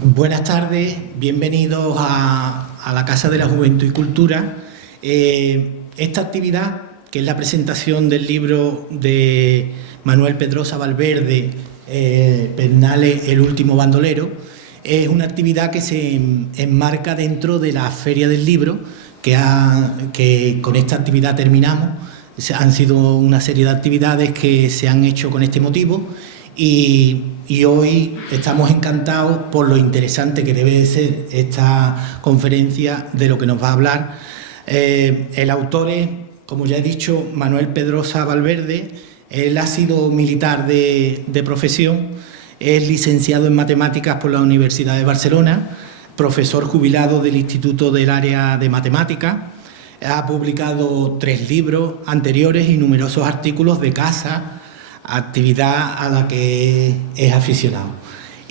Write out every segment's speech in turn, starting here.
Buenas tardes, bienvenidos a la Casa de la Juventud y Cultura. Esta actividad, que es la presentación del libro de Manuel Pedrosa Valverde, Pernales, el último bandolero, es una actividad que se enmarca dentro de la Feria del Libro, que con esta actividad terminamos. Han sido una serie de actividades que se han hecho con este motivo y hoy estamos encantados por lo interesante que debe de ser esta conferencia, de lo que nos va a hablar. El autor es, como ya he dicho, Manuel Pedrosa Valverde. Él ha sido militar de profesión, es licenciado en Matemáticas por la Universidad de Barcelona, profesor jubilado del Instituto del Área de Matemáticas. Ha publicado 3 libros anteriores y numerosos artículos de caza, actividad a la que es aficionado.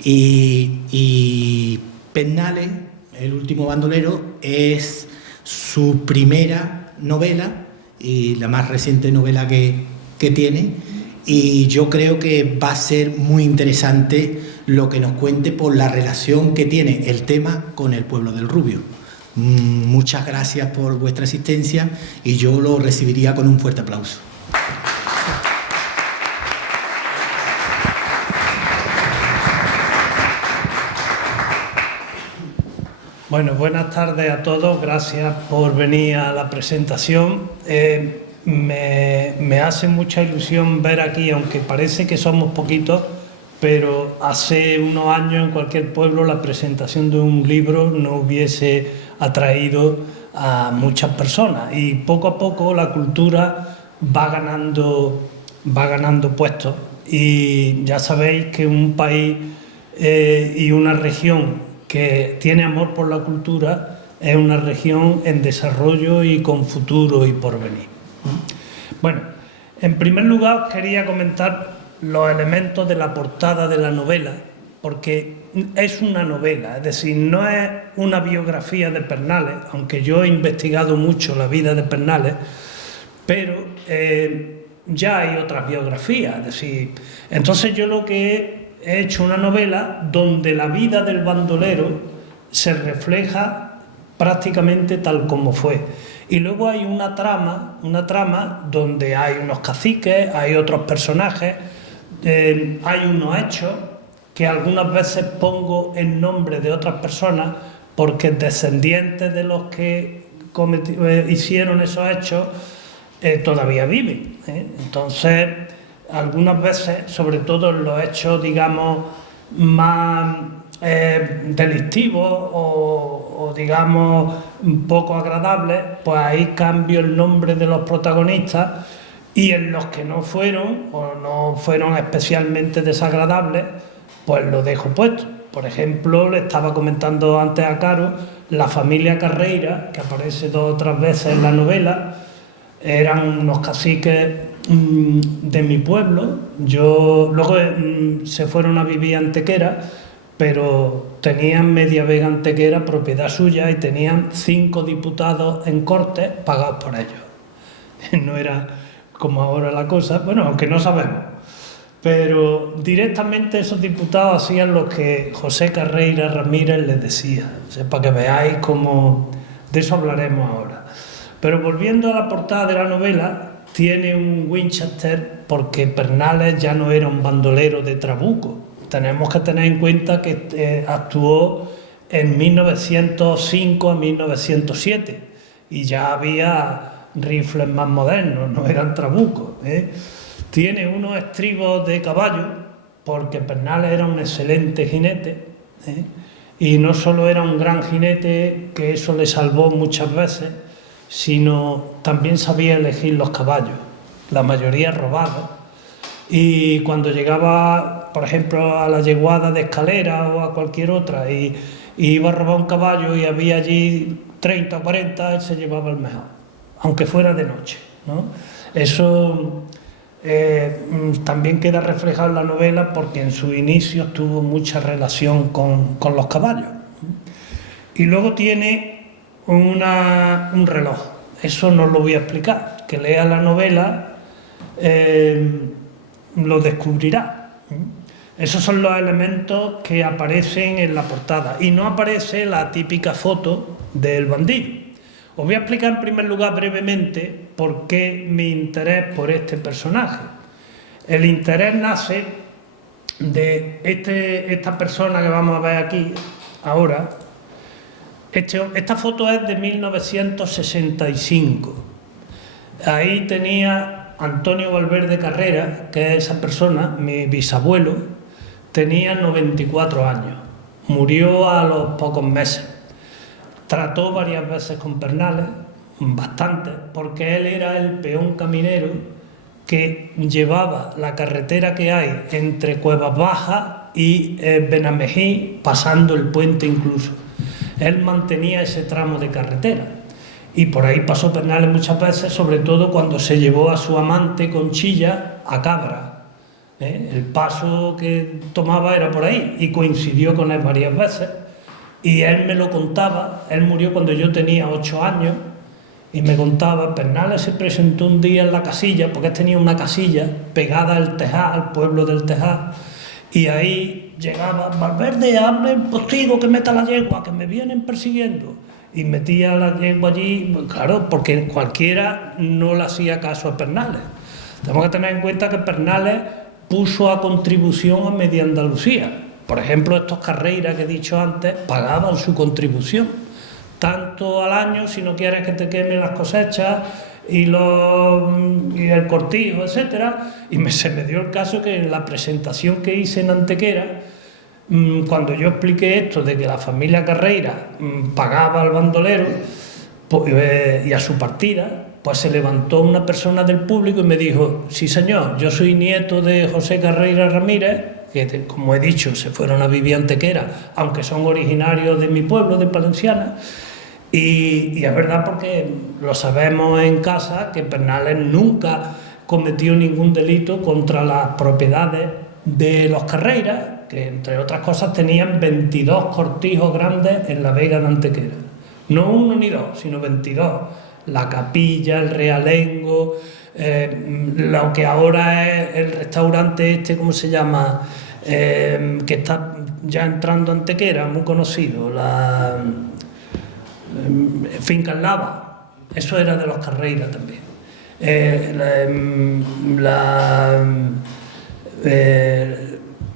Y Pernales, el último bandolero, es su primera novela y la más reciente novela que tiene, y yo creo que va a ser muy interesante lo que nos cuente por la relación que tiene el tema con el pueblo del Rubio. Muchas gracias por vuestra asistencia y yo lo recibiría con un fuerte aplauso. Bueno, buenas tardes a todos, gracias por venir a la presentación. Me hace mucha ilusión ver aquí, aunque parece que somos poquitos, pero hace unos años en cualquier pueblo la presentación de un libro no hubiese atraído a muchas personas, y poco a poco la cultura va ganando puestos, y ya sabéis que un país y una región que tiene amor por la cultura es una región en desarrollo y con futuro y porvenir. Bueno, en primer lugar os quería comentar los elementos de la portada de la novela, porque es una novela, es decir, no es una biografía de Pernales, aunque yo he investigado mucho la vida de Pernales, pero ya hay otras biografías, es decir, entonces yo lo que he hecho una novela donde la vida del bandolero se refleja prácticamente tal como fue. Y luego hay una trama donde hay unos caciques, hay otros personajes, hay unos hechos que algunas veces pongo en nombre de otras personas porque descendientes de los que hicieron esos hechos todavía viven. Entonces, algunas veces, sobre todo en los hechos, digamos, más delictivos o digamos poco agradables, pues ahí cambio el nombre de los protagonistas, y en los que no fueron o no fueron especialmente desagradables, pues lo dejo puesto. Por ejemplo, le estaba comentando antes a Caro, la familia Carreira, que aparece 2 o 3 veces en la novela, eran unos caciques de mi pueblo. Luego se fueron a vivir a Antequera, pero tenían media vega Antequera, propiedad suya, y tenían 5 diputados en Cortes pagados por ellos. No era como ahora la cosa, bueno, aunque no sabemos, pero directamente esos diputados hacían lo que José Carreira Ramírez les decía, o sea, para que veáis cómo, de eso hablaremos ahora. Pero volviendo a la portada de la novela, tiene un Winchester porque Pernales ya no era un bandolero de trabuco. Tenemos que tener en cuenta que actuó en 1905 a 1907 y ya había rifles más modernos, no eran trabucos. Tiene unos estribos de caballo porque Pernales era un excelente jinete, y no solo era un gran jinete, que eso le salvó muchas veces, sino también sabía elegir los caballos, la mayoría robados, y cuando llegaba, por ejemplo, a la yeguada de Escalera o a cualquier otra y iba a robar un caballo y había allí 30 o 40, él se llevaba el mejor, aunque fuera de noche, ¿no? Eso también queda reflejado en la novela porque en sus inicios tuvo mucha relación con los caballos. Y luego tiene un reloj, eso no lo voy a explicar, que lea la novela lo descubrirá. Esos son los elementos que aparecen en la portada y no aparece la típica foto del bandido. Os voy a explicar en primer lugar brevemente por qué mi interés por este personaje. El interés nace de esta persona que vamos a ver aquí ahora. Esta foto es de 1965. Ahí tenía Antonio Valverde Carrera, que es esa persona, mi bisabuelo, tenía 94 años. Murió a los pocos meses. Trató varias veces con Pernales, bastante, porque él era el peón caminero que llevaba la carretera que hay entre Cuevas Bajas y Benamejí, pasando el puente incluso. Él mantenía ese tramo de carretera y por ahí pasó Pernales muchas veces, sobre todo cuando se llevó a su amante Conchilla a Cabra. El paso que tomaba era por ahí y coincidió con él varias veces. Y él me lo contaba, él murió cuando yo tenía 8 años y me contaba, Pernales se presentó un día en la casilla, porque él tenía una casilla pegada al Tejar, al pueblo del Tejar, y ahí llegaba, Valverde, hable el postigo que meta la yegua, que me vienen persiguiendo. Y metía la yegua allí, claro, porque cualquiera no le hacía caso a Pernales. Tenemos que tener en cuenta que Pernales puso a contribución a Media Andalucía. Por ejemplo, estos carreiras que he dicho antes pagaban su contribución, tanto al año, si no quieres que te quemen las cosechas y el cortijo, etcétera. Y se me dio el caso que en la presentación que hice en Antequera, cuando yo expliqué esto de que la familia Carreira pagaba al bandolero y a su partida, pues se levantó una persona del público y me dijo, sí señor, yo soy nieto de José Carreira Ramírez, que como he dicho se fueron a vivir a Antequera, aunque son originarios de mi pueblo, de Palenciana, y es verdad porque lo sabemos en casa que Pernales nunca cometió ningún delito contra las propiedades de los Carreiras, que entre otras cosas tenían 22 cortijos grandes en la Vega de Antequera, no uno ni dos, sino 22, la capilla, el realengo, lo que ahora es el restaurante ¿cómo se llama? Que está ya entrando a Antequera, muy conocido, la Finca Lava, eso era de los Carreira también.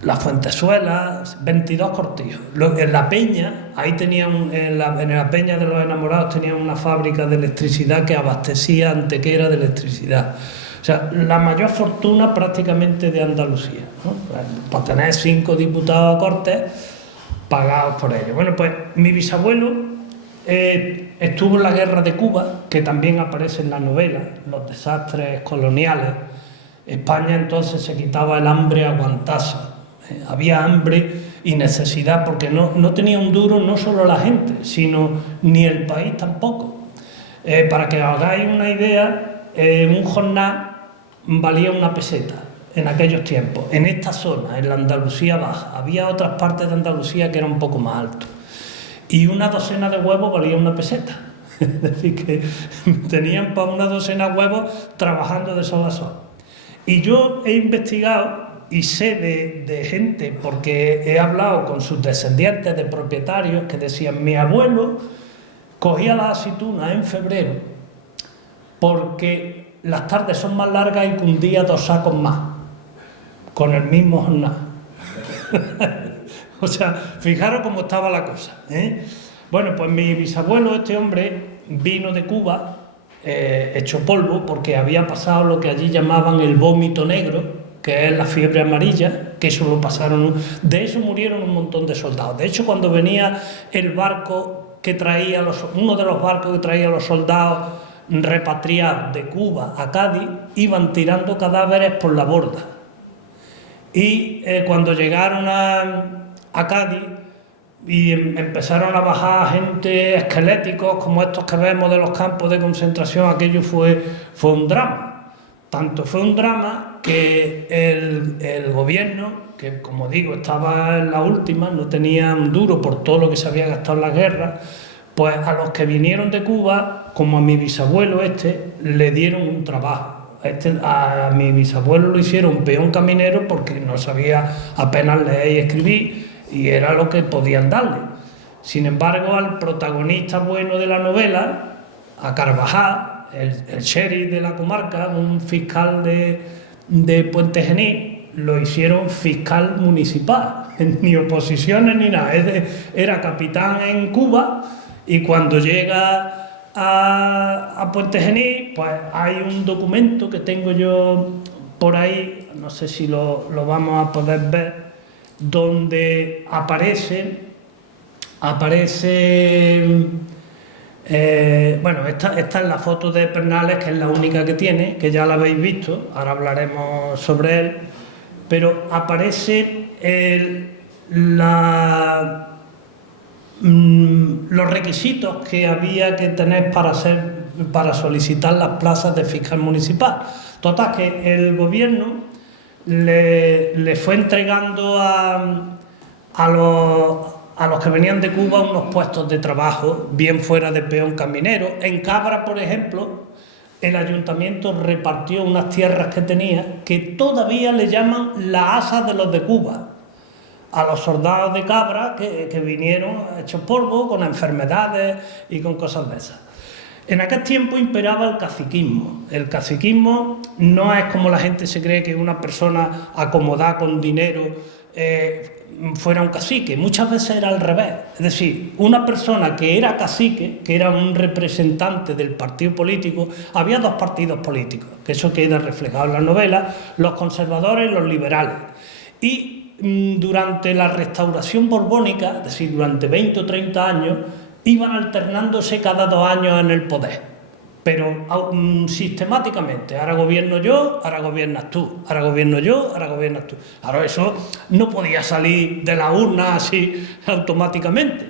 La Fuentezuela, 22 cortijos. En la Peña, ahí tenían, en la Peña de los Enamorados tenían una fábrica de electricidad que abastecía Antequera de electricidad. O sea, la mayor fortuna prácticamente de Andalucía, ¿no? Para tener 5 diputados a Cortes pagados por ellos. Bueno, pues mi bisabuelo estuvo en la guerra de Cuba, que también aparece en la novela, los desastres coloniales. España entonces se quitaba el hambre a guantazos. Había hambre y necesidad porque no tenía un duro no solo la gente, sino ni el país tampoco. Para que os hagáis una idea, un jornal valía una peseta en aquellos tiempos. En esta zona, en la Andalucía baja, había otras partes de Andalucía que eran un poco más alto. Y una docena de huevos valía una peseta. Es decir, que tenían para una docena de huevos trabajando de sol a sol. Y yo he investigado y sé de gente, porque he hablado con sus descendientes de propietarios que decían, mi abuelo cogía las aceitunas en febrero porque las tardes son más largas y cundía 2 sacos más, con el mismo jornal. O sea, fijaros cómo estaba la cosa, ¿eh? Bueno, pues mi bisabuelo, este hombre, vino de Cuba hecho polvo porque había pasado lo que allí llamaban el vómito negro, que es la fiebre amarilla, que eso lo pasaron, de eso murieron un montón de soldados. De hecho, cuando venía el barco que traía uno de los barcos que traía a los soldados repatriados de Cuba a Cádiz, iban tirando cadáveres por la borda. Y cuando llegaron a Cádiz y empezaron a bajar gente esqueléticos como estos que vemos de los campos de concentración, aquello fue un drama. Tanto fue un drama que el gobierno, que como digo estaba en la última, no tenía un duro por todo lo que se había gastado en la guerra, pues a los que vinieron de Cuba, como a mi bisabuelo le dieron un trabajo. A mi bisabuelo lo hicieron peón caminero porque no sabía apenas leer y escribir y era lo que podían darle. Sin embargo, al protagonista bueno de la novela, a Carvajal, el sheriff de la comarca, un fiscal de Puente Genil, lo hicieron fiscal municipal, ni oposiciones ni nada. Era capitán en Cuba y cuando llega a Puente Genil, pues hay un documento que tengo yo por ahí, no sé si lo vamos a poder ver, donde aparece bueno, esta es la foto de Pernales, que es la única que tiene, que ya la habéis visto, ahora hablaremos sobre él, pero aparece los requisitos que había que tener para solicitar las plazas de fiscal municipal. Total, que el gobierno le fue entregando a los que venían de Cuba unos puestos de trabajo, bien fuera de peón caminero. En Cabra, por ejemplo, el ayuntamiento repartió unas tierras que tenía que todavía le llaman la asa de los de Cuba, a los soldados de Cabra que vinieron hechos polvo, con enfermedades y con cosas de esas. En aquel tiempo imperaba el caciquismo. El caciquismo no es como la gente se cree, que una persona acomodada con dinero fuera un cacique. Muchas veces era al revés. Es decir, una persona que era cacique, que era un representante del partido político, había dos partidos políticos, que eso queda reflejado en la novela, los conservadores y los liberales. Y durante la restauración borbónica, es decir, durante 20 o 30 años, iban alternándose cada 2 años en el poder, pero sistemáticamente. Ahora gobierno yo, ahora gobiernas tú, ahora gobierno yo, ahora gobiernas tú. Ahora eso no podía salir de la urna así automáticamente.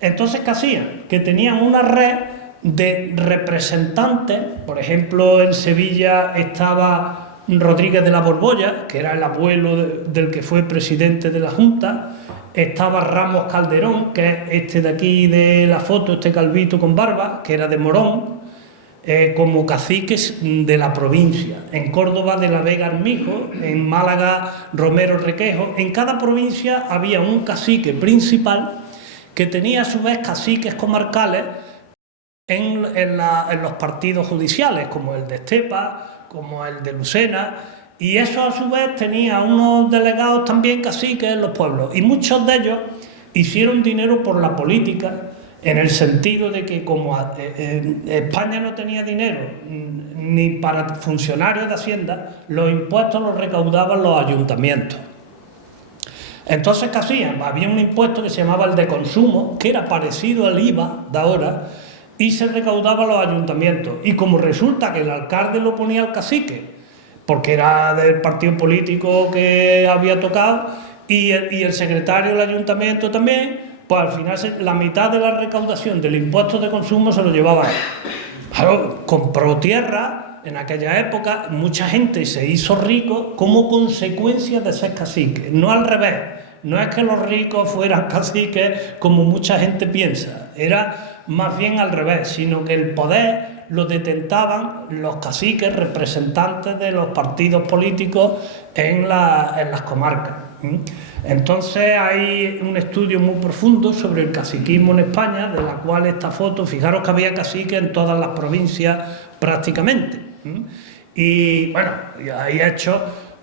Entonces, ¿qué hacían? Que tenían una red de representantes. Por ejemplo, en Sevilla estaba Rodríguez de la Borbolla, que era el abuelo del que fue presidente de la Junta. Estaba Ramos Calderón, que es este de aquí de la foto, este calvito con barba, que era de Morón, como caciques de la provincia. En Córdoba, de la Vega Armijo, en Málaga, Romero Requejo. En cada provincia había un cacique principal que tenía a su vez caciques comarcales en los partidos judiciales, como el de Estepa, como el de Lucena. Y eso a su vez tenía unos delegados también caciques en los pueblos, y muchos de ellos hicieron dinero por la política, en el sentido de que como España no tenía dinero ni para funcionarios de Hacienda, los impuestos los recaudaban los ayuntamientos. Entonces, ¿qué hacían? Había un impuesto que se llamaba el de consumo, que era parecido al IVA de ahora, y se recaudaba los ayuntamientos. Y como resulta que el alcalde lo ponía al cacique, porque era del partido político que había tocado, y el secretario del ayuntamiento también, pues al final la mitad de la recaudación del impuesto de consumo se lo llevaba él. Claro, compró tierra en aquella época, mucha gente se hizo rico como consecuencia de ser cacique, no al revés. No es que los ricos fueran caciques como mucha gente piensa, era más bien al revés, sino que el poder lo detentaban los caciques, representantes de los partidos políticos en las comarcas. Entonces hay un estudio muy profundo sobre el caciquismo en España, de la cual esta foto, fijaros que había caciques en todas las provincias prácticamente. Y bueno, hay hechos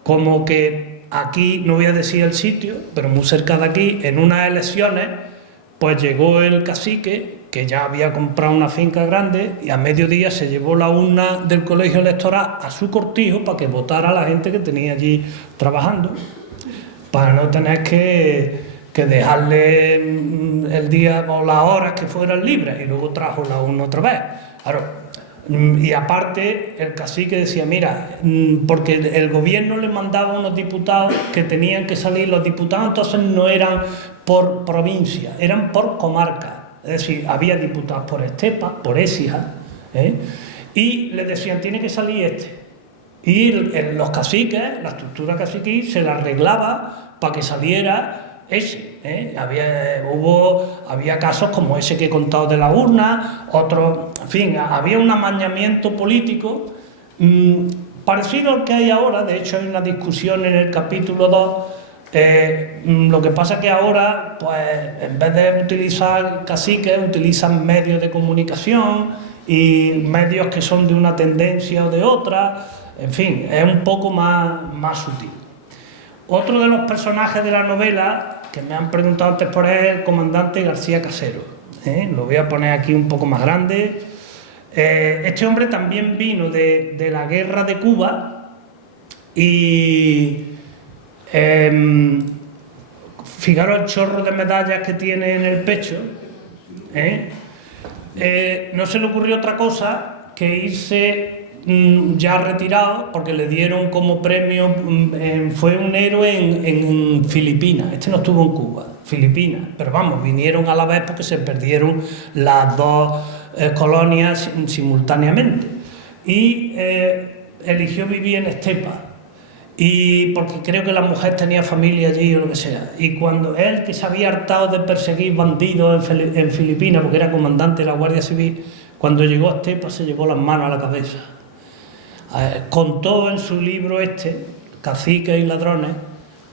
como que aquí, no voy a decir el sitio, pero muy cerca de aquí, en unas elecciones, pues llegó el cacique, que ya había comprado una finca grande, y a mediodía se llevó la urna del colegio electoral a su cortijo para que votara a la gente que tenía allí trabajando, para no tener que dejarle el día o las horas que fueran libres, y luego trajo la urna otra vez. Claro. Y aparte el cacique decía, mira, porque el gobierno le mandaba unos diputados que tenían que salir, los diputados entonces no eran por provincia, eran por comarca. Es decir, había diputados por Estepa, por Écija, y le decían, tiene que salir este. Y los caciques, la estructura caciquí, se la arreglaba para que saliera ese. Había casos como ese que he contado de la urna, otros, en fin, había un amañamiento político parecido al que hay ahora. De hecho hay una discusión en el capítulo 2. Lo que pasa es que ahora, pues, en vez de utilizar caciques, utilizan medios de comunicación y medios que son de una tendencia o de otra. En fin, es un poco más sutil. Otro de los personajes de la novela, que me han preguntado antes por él, es el comandante García Casero. Lo voy a poner aquí un poco más grande. Este hombre también vino de la guerra de Cuba y fijaros el chorro de medallas que tiene en el pecho. No se le ocurrió otra cosa que irse ya retirado, porque le dieron como premio, fue un héroe en Filipinas. Este no estuvo en Cuba, Filipinas, pero vamos, vinieron a la vez porque se perdieron las dos colonias simultáneamente, y eligió vivir en estepa, y porque creo que la mujer tenía familia allí o lo que sea. Y cuando él, que se había hartado de perseguir bandidos en Filipinas, porque era comandante de la Guardia Civil, cuando llegó a Estepa se llevó las manos a la cabeza. Contó en su libro Caciques y Ladrones,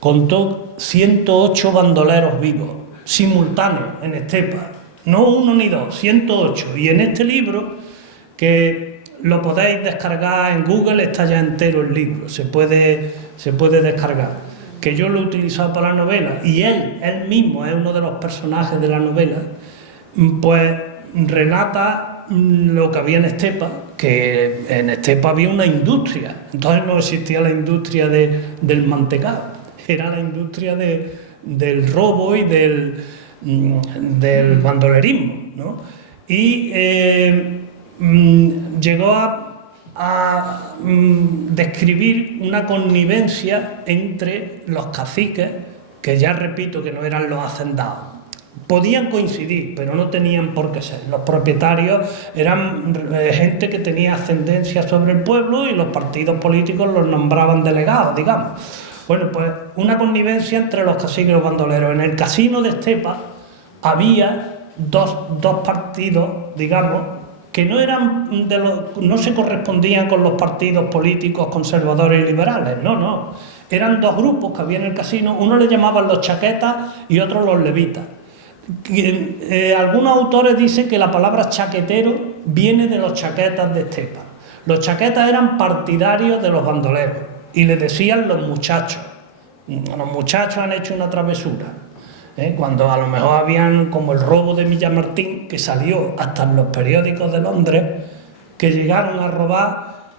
contó 108 bandoleros vivos, simultáneos, en Estepa. No uno ni dos, 108. Y en este libro, que lo podéis descargar en Google, está ya entero el libro, se puede descargar, que yo lo he utilizado para la novela, y él mismo es uno de los personajes de la novela, pues relata lo que había en Estepa, que en Estepa había una industria. Entonces no existía la industria del mantecado, era la industria del robo y del bandolerismo, ¿no? Y llegó a describir una connivencia entre los caciques, que ya repito que no eran los hacendados. Podían coincidir, pero no tenían por qué ser. Los propietarios eran gente que tenía ascendencia sobre el pueblo, y los partidos políticos los nombraban delegados, digamos. Bueno, pues una connivencia entre los caciques y los bandoleros. En el casino de Estepa había dos partidos, digamos, que no se correspondían con los partidos políticos conservadores y liberales, no. Eran dos grupos que había en el casino. Uno le llamaban los chaquetas y otros los levitas. Algunos autores dicen que la palabra chaquetero viene de los chaquetas de Estepa. Los chaquetas eran partidarios de los bandoleros y les decían los muchachos. Los muchachos han hecho una travesura. Cuando a lo mejor habían, como el robo de Villamartín, que salió hasta en los periódicos de Londres, que llegaron a robar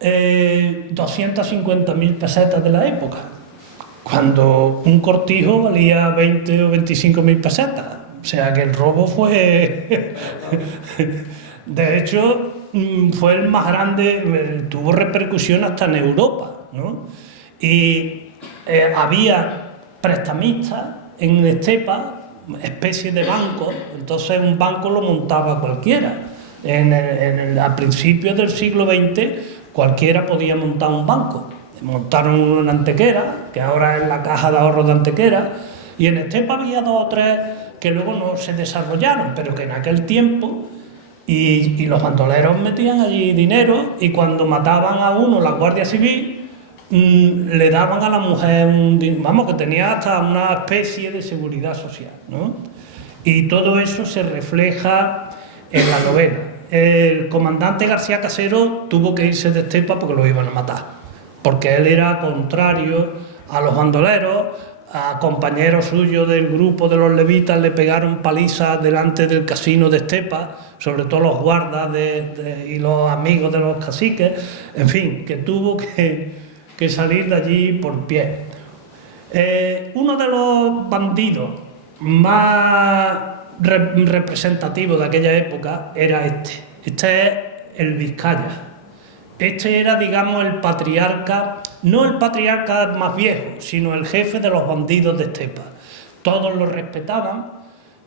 250.000 pesetas de la época, cuando un cortijo valía 20 o 25.000 pesetas. O sea que el robo fue... De hecho, fue el más grande, tuvo repercusión hasta en Europa, ¿no? Y había prestamistas en Estepa, especie de banco. Entonces un banco lo montaba cualquiera. A principios del siglo XX cualquiera podía montar un banco. Montaron uno en Antequera, que ahora es la Caja de Ahorros de Antequera, y en Estepa había 2 o 3 que luego no se desarrollaron, pero que en aquel tiempo, y los bandoleros metían allí dinero, y cuando mataban a uno la Guardia Civil, le daban a la mujer que tenía hasta una especie de seguridad social, ¿no? Y todo eso se refleja en la novela. El comandante García Casero tuvo que irse de Estepa porque lo iban a matar, porque él era contrario a los bandoleros. A compañeros suyos del grupo de los levitas le pegaron palizas delante del casino de Estepa, sobre todo los guardas y los amigos de los caciques. En fin, que tuvo que salir de allí por pie. Uno de los bandidos más representativos de aquella época era este. Este es el Vizcaya. Este era, digamos, el patriarca, no el patriarca más viejo, sino el jefe de los bandidos de Estepa. Todos lo respetaban,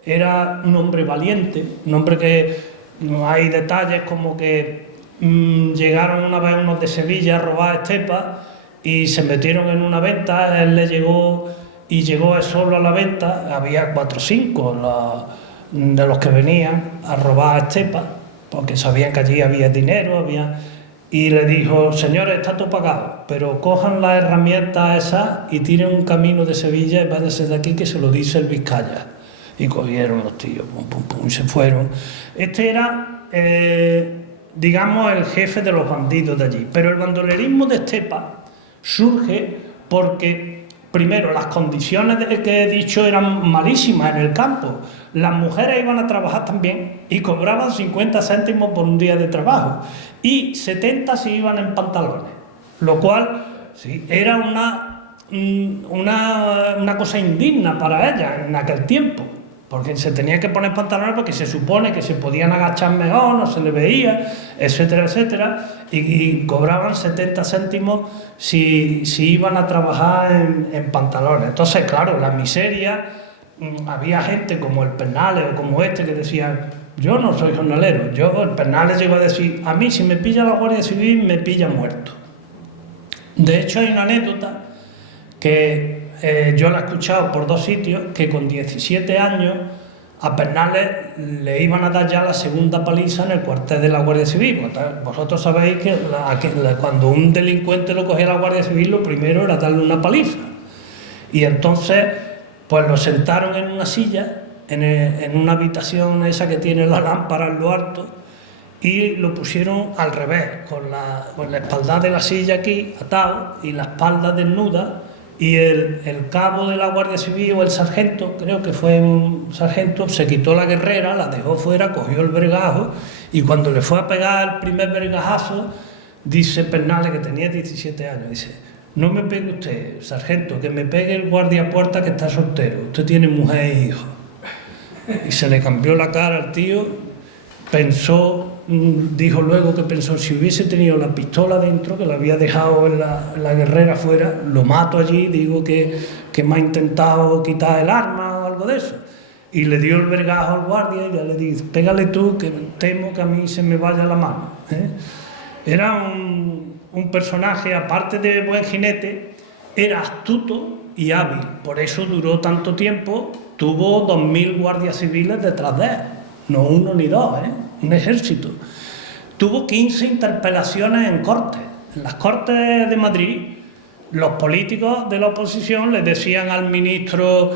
era un hombre valiente, un hombre que no hay detalles como que llegaron una vez unos de Sevilla a robar Estepa y se metieron en una venta. Él llegó solo a la venta. Había 4 o 5 de los que venían a robar Estepa, porque sabían que allí había dinero, y le dijo: señores, está todo pagado, pero cojan las herramientas esas y tiren un camino de Sevilla y váyanse de aquí, que se lo dice el Vizcaya. Y cogieron los tíos, pum, pum, pum, y se fueron. Este era, digamos, el jefe de los bandidos de allí. Pero el bandolerismo de Estepa surge porque, primero, las condiciones que he dicho eran malísimas en el campo. Las mujeres iban a trabajar también y cobraban 50 céntimos por un día de trabajo, y 70 si iban en pantalones, lo cual sí, era una cosa indigna para ellas en aquel tiempo, porque se tenían que poner pantalones porque se supone que se podían agachar mejor, no se les veía, etcétera, etcétera, y cobraban 70 céntimos si iban a trabajar en pantalones. Entonces, claro, la miseria, había gente como el Pernales o como este que decían: yo no soy jornalero. El Pernales llegó a decir: a mí, si me pilla la Guardia Civil, me pilla muerto. De hecho, hay una anécdota que yo la he escuchado por 2 sitios, que con 17 años a Pernales le iban a dar ya la segunda paliza en el cuartel de la Guardia Civil. Vosotros sabéis que cuando un delincuente lo cogía la Guardia Civil, lo primero era darle una paliza. Y entonces, pues lo sentaron en una silla, en una habitación esa que tiene la lámpara en lo alto, y lo pusieron al revés, con la espalda de la silla aquí, atado, y la espalda desnuda, y el cabo de la Guardia Civil, o el sargento, creo que fue un sargento, se quitó la guerrera, la dejó fuera, cogió el vergajo, y cuando le fue a pegar el primer vergajazo, dice Pernales, que tenía 17 años, dice: no me pegue usted, sargento, que me pegue el guardiapuerta, que está soltero, usted tiene mujer e hijos. Y se le cambió la cara al tío, pensó, dijo luego que pensó: si hubiese tenido la pistola dentro, que la había dejado en la guerrera fuera, lo mato allí, digo que me ha intentado quitar el arma o algo de eso. Y le dio el vergajo al guardia y ya le dice: pégale tú, que temo que a mí se me vaya la mano. Era un personaje, aparte de buen jinete, era astuto y hábil. Por eso duró tanto tiempo. Tuvo 2000 guardias civiles detrás de él, no uno ni dos, un ejército. Tuvo 15 interpelaciones en cortes. En las Cortes de Madrid, los políticos de la oposición le decían al ministro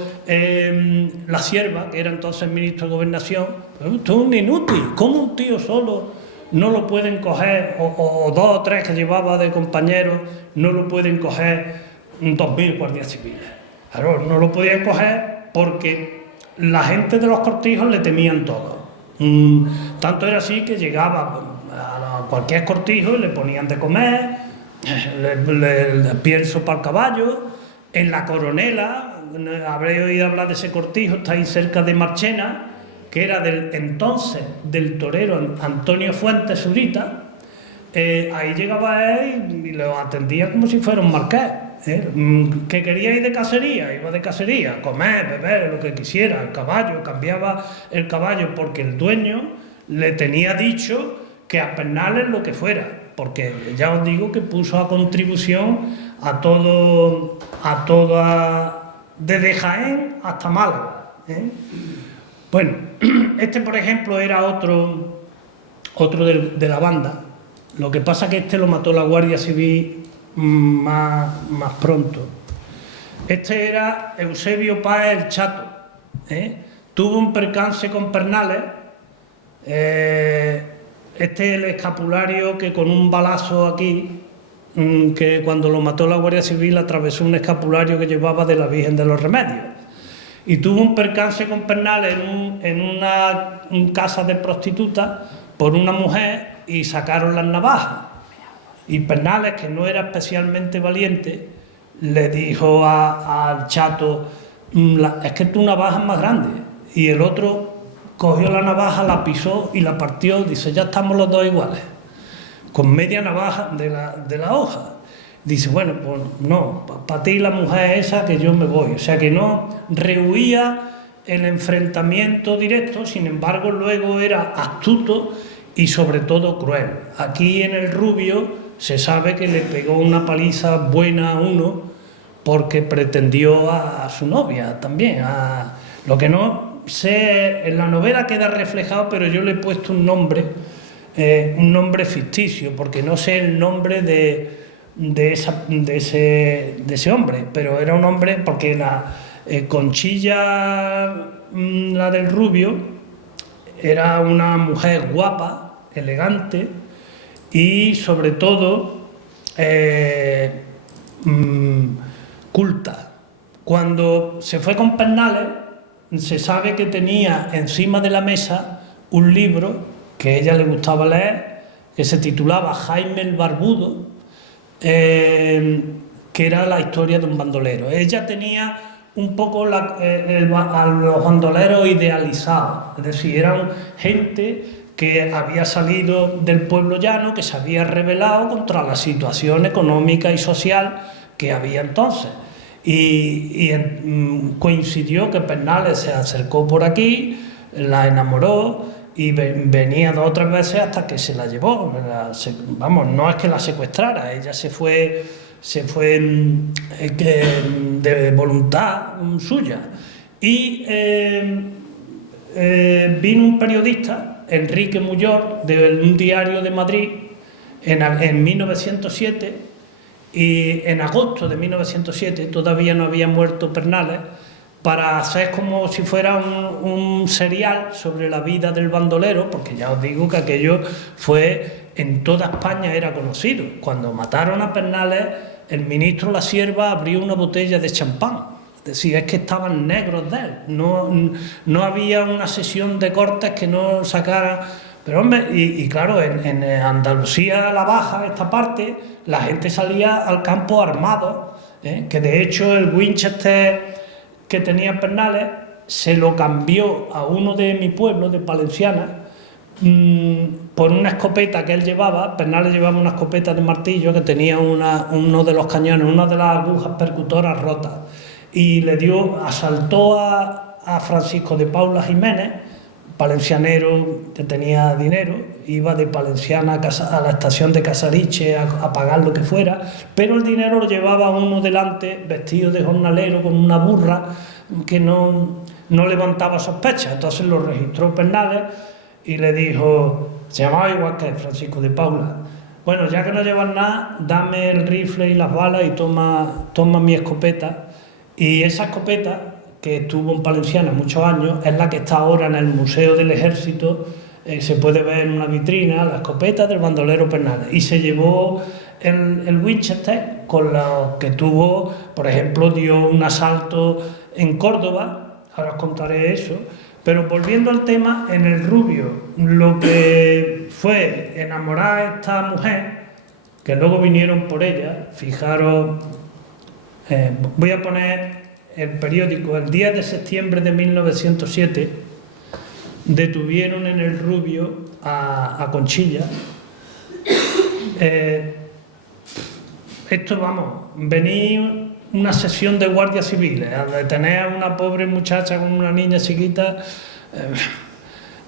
La Cierva, que era entonces ministro de Gobernación: usted es un inútil, ¿cómo un tío solo no lo pueden coger, o 2 o 3 que llevaba de compañeros, no lo pueden coger 2000 guardias civiles? Claro, no lo podían coger porque la gente de los cortijos le temían todo. Tanto era así que llegaba a cualquier cortijo y le ponían de comer, le pienso para el caballo. En la Coronela, habréis oído hablar de ese cortijo, está ahí cerca de Marchena, que era del torero Antonio Fuentes Zurita. Ahí llegaba él y lo atendía como si fuera un marqués. Que quería ir de cacería, iba de cacería, comer, beber, lo que quisiera, el caballo, cambiaba el caballo porque el dueño le tenía dicho que a Pernales lo que fuera, porque ya os digo que puso a contribución a toda, desde Jaén hasta Málaga. Bueno, este por ejemplo era otro de la banda. Lo que pasa que este lo mató la Guardia Civil más pronto. Este era Eusebio Páez el Chato. Tuvo un percance con Pernales. Este es el escapulario que con un balazo aquí, que cuando lo mató la Guardia Civil atravesó un escapulario que llevaba de la Virgen de los Remedios. Y tuvo un percance con Pernales en una casa de prostitutas por una mujer, y sacaron las navajas. Y Pernales, que no era especialmente valiente, le dijo al Chato: es que tu navaja es más grande. Y el otro cogió la navaja, la pisó y la partió. Dice: ya estamos los dos iguales, con media navaja de la hoja. Dice: bueno, pues no, para ti la mujer esa, que yo me voy. O sea que no rehuía el enfrentamiento directo, sin embargo luego era astuto y sobre todo cruel. Aquí en el Rubio se sabe que le pegó una paliza buena a uno porque pretendió a su novia también. Lo que no sé, en la novela queda reflejado, pero yo le he puesto un nombre un nombre ficticio, porque no sé el nombre de ese hombre, pero era un hombre, porque la Conchilla, la del rubio, era una mujer guapa, elegante y sobre todo culta. Cuando se fue con Pernales, se sabe que tenía encima de la mesa un libro que a ella le gustaba leer, que se titulaba Jaime el Barbudo, que era la historia de un bandolero. Ella tenía un poco a los bandoleros idealizados, es decir, eran gente que había salido del pueblo llano, que se había rebelado contra la situación económica y social que había entonces. Y coincidió que Pernales se acercó por aquí, la enamoró y venía 2 o 3 veces hasta que se la llevó. Vamos, no es que la secuestrara, ella se fue de voluntad suya. Y vino un periodista, Enrique Muyor, de un diario de Madrid, en 1907, y en agosto de 1907, todavía no había muerto Pernales, para hacer como si fuera un serial sobre la vida del bandolero, porque ya os digo que aquello fue, en toda España era conocido. Cuando mataron a Pernales, el ministro La Sierva abrió una botella de champán. Es decir, es que estaban negros de él. No había una sesión de cortes que no sacara. Pero hombre, y claro, en Andalucía, la Baja, esta parte, la gente salía al campo armado, que de hecho el Winchester que tenía Pernales se lo cambió a uno de mi pueblo, de Palenciana, por una escopeta que él llevaba. Pernales llevaba una escopeta de martillo que tenía uno de los cañones, una de las agujas percutoras rotas, y asaltó a Francisco de Paula Jiménez, palencianero que tenía dinero, iba de Palenciana a la estación de Casariche a pagar lo que fuera, pero el dinero lo llevaba uno delante, vestido de jornalero, con una burra que no levantaba sospechas. Entonces lo registró Pernales y le dijo, se llamaba igual que Francisco de Paula: bueno, ya que no llevas nada, dame el rifle y las balas y toma mi escopeta. Y esa escopeta, que estuvo en Palenciana muchos años, es la que está ahora en el Museo del Ejército. Se puede ver en una vitrina la escopeta del bandolero Pernales. Y se llevó el Winchester, con lo que tuvo, por ejemplo, dio un asalto en Córdoba. Ahora os contaré eso. Pero volviendo al tema, en el rubio, lo que fue enamorar a esta mujer, que luego vinieron por ella. Fijaros, voy a poner el periódico. El 10 de septiembre de 1907 detuvieron en el Rubio a Conchilla. Esto, vamos, venía una sesión de guardias civiles a detener a una pobre muchacha con una niña chiquita.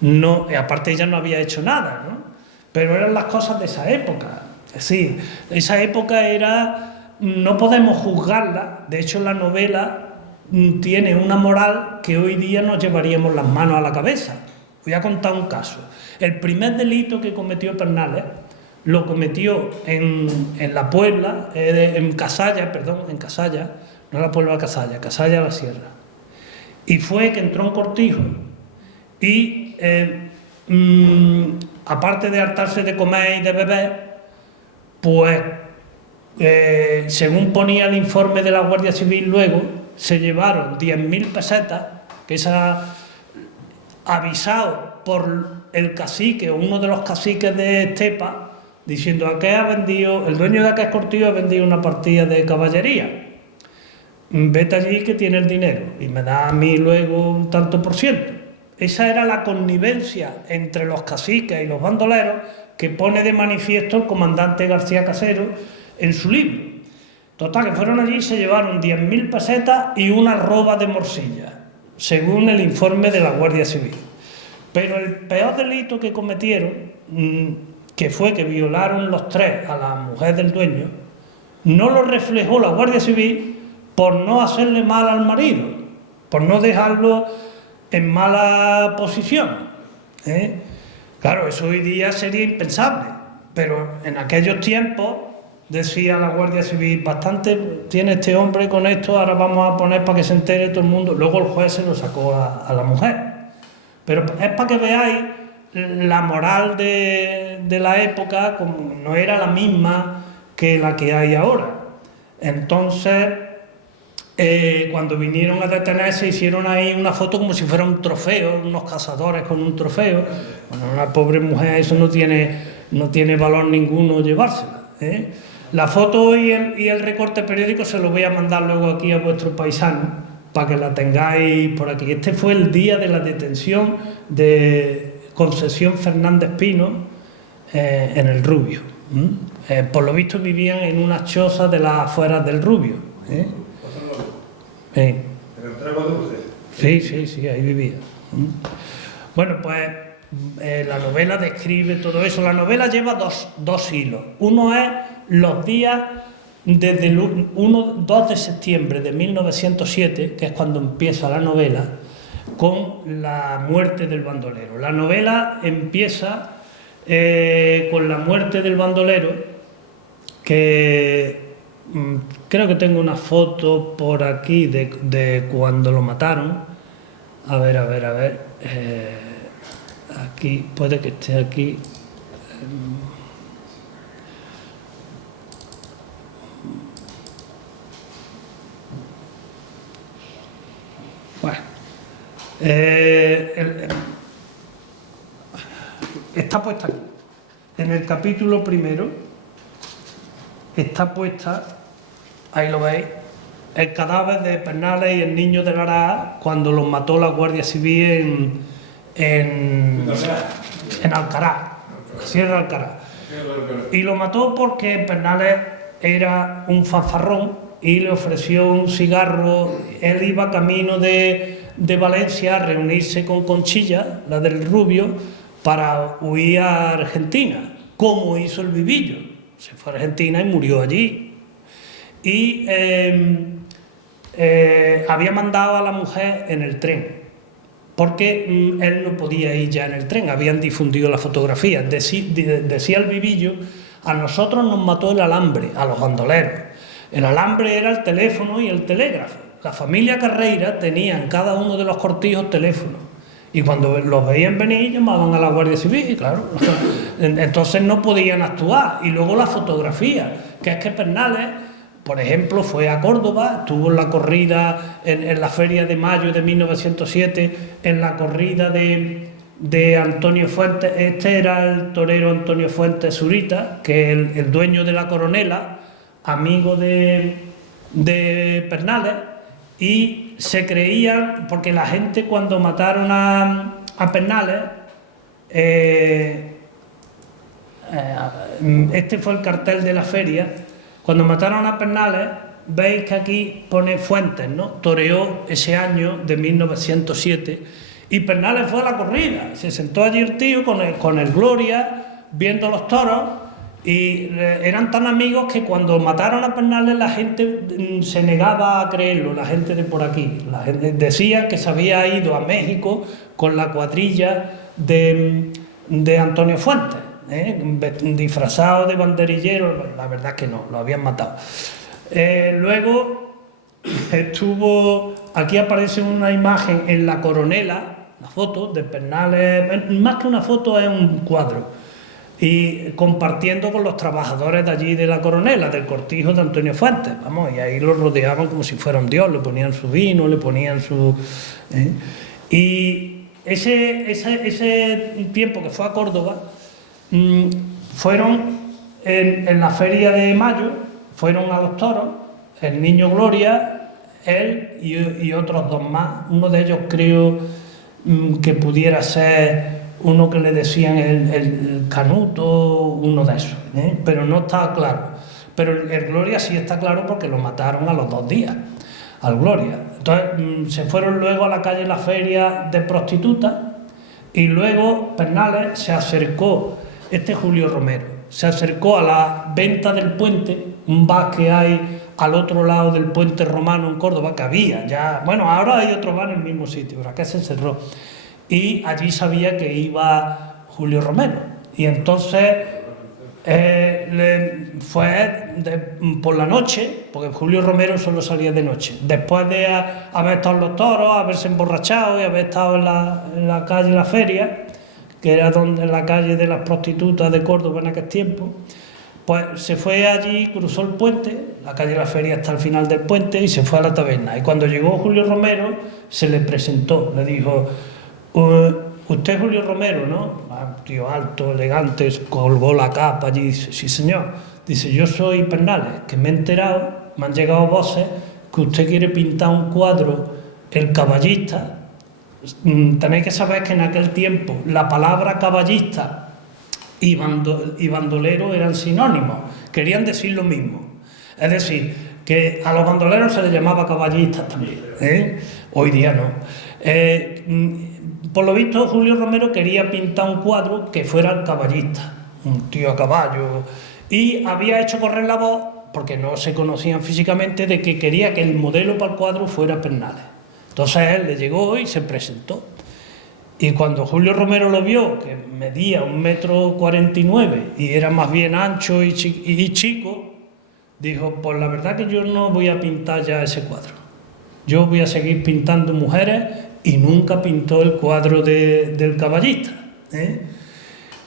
Y aparte ella no había hecho nada, ¿no? Pero eran las cosas de esa época. Es decir, esa época era, no podemos juzgarla. De hecho, la novela tiene una moral que hoy día nos llevaríamos las manos a la cabeza. Voy a contar un caso. El primer delito que cometió Pernales lo cometió en la Puebla, en Casalla, no la Puebla, Casalla la Sierra. Y fue que entró en cortijo y, aparte de hartarse de comer y de beber, pues, según ponía el informe de la Guardia Civil luego, se llevaron 10.000 pesetas, que avisado por el cacique o uno de los caciques de Estepa, diciendo: ¿a qué ha vendido? El dueño de aquel cortijo ha vendido una partida de caballería. Vete allí que tiene el dinero y me da a mí luego un tanto por ciento. Esa era la connivencia entre los caciques y los bandoleros que pone de manifiesto el comandante García Casero en su libro. Total, que fueron allí y se llevaron 10.000 pesetas y una roba de morcilla, según el informe de la Guardia Civil. Pero el peor delito que cometieron, que fue que violaron los 3 a la mujer del dueño, no lo reflejó la Guardia Civil por no hacerle mal al marido, por no dejarlo en mala posición, Claro, eso hoy día sería impensable, pero en aquellos tiempos decía la Guardia Civil, bastante tiene este hombre con esto, ahora vamos a poner para que se entere todo el mundo. Luego el juez se lo sacó a la mujer. Pero es para que veáis la moral de la época, como no era la misma que la que hay ahora. Entonces, cuando vinieron a detenerse, hicieron ahí una foto como si fuera un trofeo, unos cazadores con un trofeo. Bueno, una pobre mujer, eso no tiene valor ninguno llevársela, ¿eh? La foto y el recorte periódico se lo voy a mandar luego aquí a vuestros paisanos para que la tengáis por aquí. Este fue el día de la detención de Concesión Fernández Pino en el Rubio. Por lo visto vivían en unas chozas de las afueras del Rubio. ¿En el Trago Dulce? Sí, ahí vivía. Bueno, pues la novela describe todo eso. La novela lleva dos hilos. Uno es los días desde el 2 de septiembre de 1907, que es cuando empieza la novela, con la muerte del bandolero. La novela empieza con la muerte del bandolero, que creo que tengo una foto por aquí de cuando lo mataron. A ver. Aquí, puede que esté aquí. Bueno, está puesta aquí. En el capítulo primero está puesta, ahí lo veis, el cadáver de Pernales y el niño de Lara cuando los mató la Guardia Civil en Alcaraz, Sierra de Alcaraz. Y lo mató porque Pernales era un fanfarrón y le ofreció un cigarro. Él iba camino de Valencia a reunirse con Conchilla, la del Rubio, para huir a Argentina, como hizo el Vivillo. Se fue a Argentina y murió allí. Y había mandado a la mujer en el tren, porque él no podía ir ya en el tren, habían difundido las fotografías. Decía el Vivillo, a nosotros nos mató el alambre, a los bandoleros. El alambre era el teléfono y el telégrafo. La familia Carreira tenía en cada uno de los cortijos teléfonos. Y cuando los veían venir, llamaban a la Guardia Civil, claro. Entonces no podían actuar. Y luego la fotografía, que es que Pernales, por ejemplo, fue a Córdoba, estuvo en la corrida, en la Feria de Mayo de 1907, en la corrida de Antonio Fuentes. Este era el torero Antonio Fuentes Zurita, que es el dueño de la Coronela, amigo de Pernales, y se creían, porque la gente cuando mataron a Pernales, este fue el cartel de la feria, cuando mataron a Pernales, veis que aquí pone Fuentes, ¿no? Toreó ese año de 1907, y Pernales fue a la corrida, se sentó allí el tío con el Gloria, viendo los toros, y eran tan amigos que cuando mataron a Pernales la gente se negaba a creerlo, la gente de por aquí. La gente decía que se había ido a México con la cuadrilla de Antonio Fuentes, disfrazado de banderillero. La verdad es que no, lo habían matado. Luego estuvo, aquí aparece una imagen en la Coronela, la foto de Pernales, más que una foto es un cuadro, y compartiendo con los trabajadores de allí de la Coronela, del cortijo de Antonio Fuentes, vamos, y ahí lo rodeaban como si fuera un dios, le ponían su vino, le ponían su... Y ese tiempo que fue a Córdoba, fueron en la Feria de Mayo, fueron a los toros, el Niño Gloria, él y otros dos más, uno de ellos creo que pudiera ser uno que le decían el Canuto, uno de esos, pero no está claro. Pero el Gloria sí está claro porque lo mataron a los 2 días, al Gloria. Entonces se fueron luego a la calle La Feria de prostitutas y luego Pernales se acercó, Julio Romero, se acercó a la venta del puente, un bar que hay al otro lado del puente romano en Córdoba, que había ya, bueno, ahora hay otro bar en el mismo sitio, ahora que se cerró. Y allí sabía que iba Julio Romero. Y entonces fue por la noche, porque Julio Romero solo salía de noche, después de haber estado en los toros, haberse emborrachado y haber estado en la calle La Feria, que era la calle de las prostitutas de Córdoba en aquel tiempo, pues se fue allí, cruzó el puente, la calle La Feria está al final del puente, y se fue a la taberna. Y cuando llegó Julio Romero, se le presentó, le dijo: usted es Julio Romero, ¿no? Un tío alto, elegante, colgó la capa allí, dice: sí señor. Dice: yo soy Pernales, que me he enterado, me han llegado voces que usted quiere pintar un cuadro, El Caballista. Tenéis que saber que en aquel tiempo la palabra caballista y bandolero eran sinónimos, querían decir lo mismo. Es decir, que a los bandoleros se les llamaba caballistas también, ¿eh? Hoy día no. Por lo visto, Julio Romero quería pintar un cuadro que fuera el caballista, un tío a caballo, y había hecho correr la voz, porque no se conocían físicamente, de que quería que el modelo para el cuadro fuera Pernales. Entonces él le llegó y se presentó. Y cuando Julio Romero lo vio, que medía 1,49 m y era más bien ancho y chico, dijo: pues la verdad que yo no voy a pintar ya ese cuadro. Yo voy a seguir pintando mujeres, y nunca pintó el cuadro del caballista, ¿eh?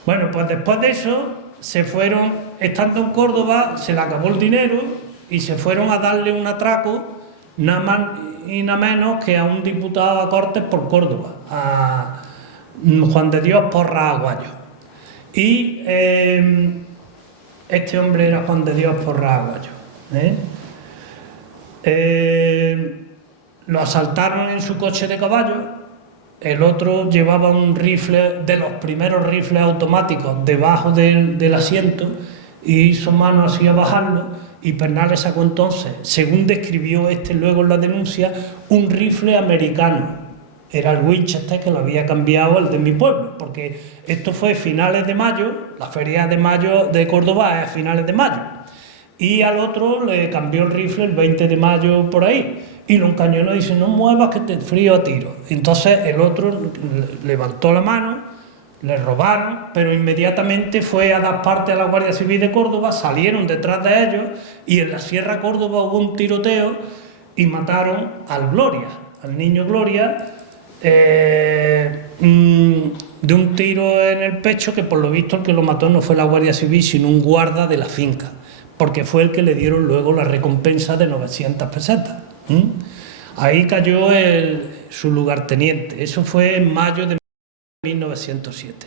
Bueno, pues después de eso se fueron, estando en Córdoba, se le acabó el dinero y se fueron a darle un atraco, nada más y nada menos que a un diputado a Cortes por Córdoba, a Juan de Dios Porras Aguayo. Y este hombre era Juan de Dios Porras Aguayo, lo asaltaron en su coche de caballo. El otro llevaba un rifle, de los primeros rifles automáticos, debajo del asiento, y hizo mano así a bajarlo. Y Pernales sacó entonces, según describió luego en la denuncia, un rifle americano. Era el Winchester, que lo había cambiado al de mi pueblo, porque esto fue finales de mayo, la feria de mayo de Córdoba es a finales de mayo. Y al otro le cambió el rifle el 20 de mayo por ahí. Y lo encañonó y dice: no muevas que te frío a tiro. Entonces el otro levantó la mano, le robaron, pero inmediatamente fue a dar parte a la Guardia Civil de Córdoba, salieron detrás de ellos, y en la Sierra Córdoba hubo un tiroteo y mataron al Gloria, al niño Gloria, de un tiro en el pecho, que por lo visto el que lo mató no fue la Guardia Civil, sino un guarda de la finca, porque fue el que le dieron luego la recompensa de 900 pesetas. Ahí cayó su lugarteniente. Eso fue en mayo de 1907.